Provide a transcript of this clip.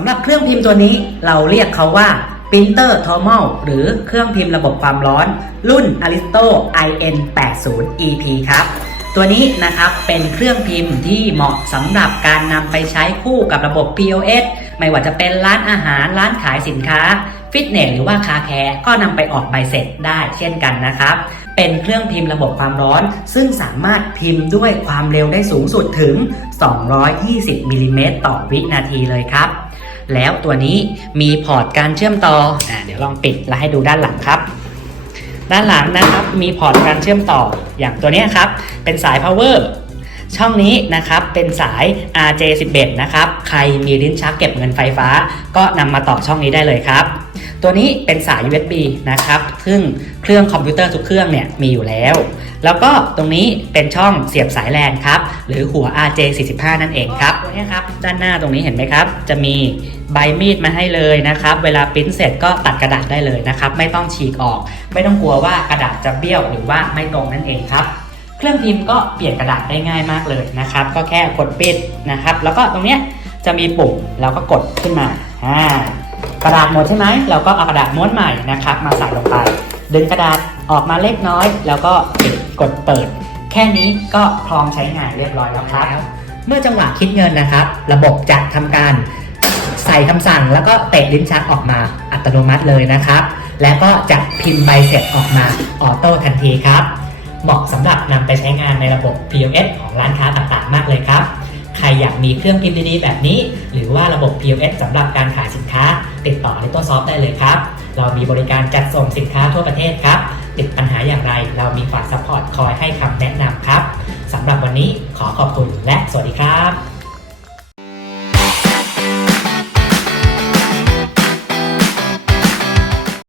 ำหรับเครื่องพ์ตัวนี้เราเรียกเขาว่า Printer Thermal หรือเครื่องพิมพ์ระบบความร้อน รุ่น Aristo IN 8 0 EP ครับ ตัวนี้นะครับเป็นเครื่องพิมพ์ที่เหมาะสำหรับการนำไปใช้คู่กับระบบ POS ไม่ว่าจะเป็นร้านอาหารร้านขายสินค้า ฟิตเนสหรือว่าคาแคร์ก็นำไปออกใบเสร็จได้เช่นกันนะครับ เป็นเครื่องพิมพ์ระบบความร้อน ซึ่งสามารถพิมพ์ด้วยความเร็วได้สูงสุดถึง 220มิลลิเมตรต่อวินาทีเลยครับ แล้วตัวนี้มีพอร์ตการเชื่อมต่ออเดี๋ยวลองปิดแล้วให้ดูด้านหลังครับ ด้านหลังนะครับมีพอร์ตการเชื่อมต่ออย่างตัวนี้ครับ เป็นสาย power ช่องนี้นะครับเป็นสาย RJ11 นะครับใครมีลิ้นชักเก็บเงินไฟฟ้า ก็นำมาต่อช่องนี้ได้เลยครับ ตัวนี้เป็นสาย USB นะครับซึ่งเครื่องคอมพิวเตอร์ทุกเครื่องเนี่ยมีอยู่แล้ว แล้วก็ตรงนี้เป็นช่องเสียบสายแลนครับหรือหัว RJ45 นั่นเองครับตัวนี้ครับด้านหน้าตรงนี้เห็นไหมครับ จะมีใบมีดมาให้เลยนะครับ เวลาปริ้นเสร็จก็ตัดกระดาษได้เลยนะครับ ไม่ต้องฉีกออก ไม่ต้องกลัวว่ากระดาษจะเบี้ยวหรือว่าไม่ตรงนั่นเองครับ เครื่องพิมพ์ก็เปลี่ยนกระดาษได้ง่ายมากเลยนะครับ ก็แค่กดปิดนะครับ แล้วก็ตรงเนี้ยจะมีปุ่มแล้วก็กดขึ้นมาอ่ากระดาษหมดใช่ไหมเราก็เอากระดาษม้วนใหม่นะครับ มาใส่ลงไป ดึงกระดาษออกมาเล็กน้อย แล้วก็ปิดกดเปิด แค่นี้ก็พร้อมใช้งานเรียบร้อยแล้วครับ เมื่อจังหวะคิดเงินนะครับ ระบบจะทำการใส่คำสั่งแล้วก็เตะลิ้นชักออกมาอัตโนมัติเลยนะครับ แล้วก็จะพิมพ์ใบเสร็จออกมาออโต้ทันทีครับ เหมาะสำหรับนำไปใช้งานในระบบ POS ของร้านค้าต่างๆ มากเลยครับใครอยากมีเครื่องพิมพ์ดีๆแบบนี้ หรือว่าระบบ POS สำหรับการขายสินค้า ติดต่อ Little Soft ได้เลยครับ เรามีบริการจัดส่งสินค้าทั่วประเทศครับ ติดปัญหาอย่างไร เรามีฝ่ายซัพพอร์ตคอยให้คำแนะนำครับสำหรับวันนี้ขอขอบคุณและสวัสดีครับ